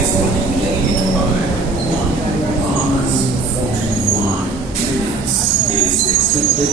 is running late by 1 hours 41 minutes. Is expected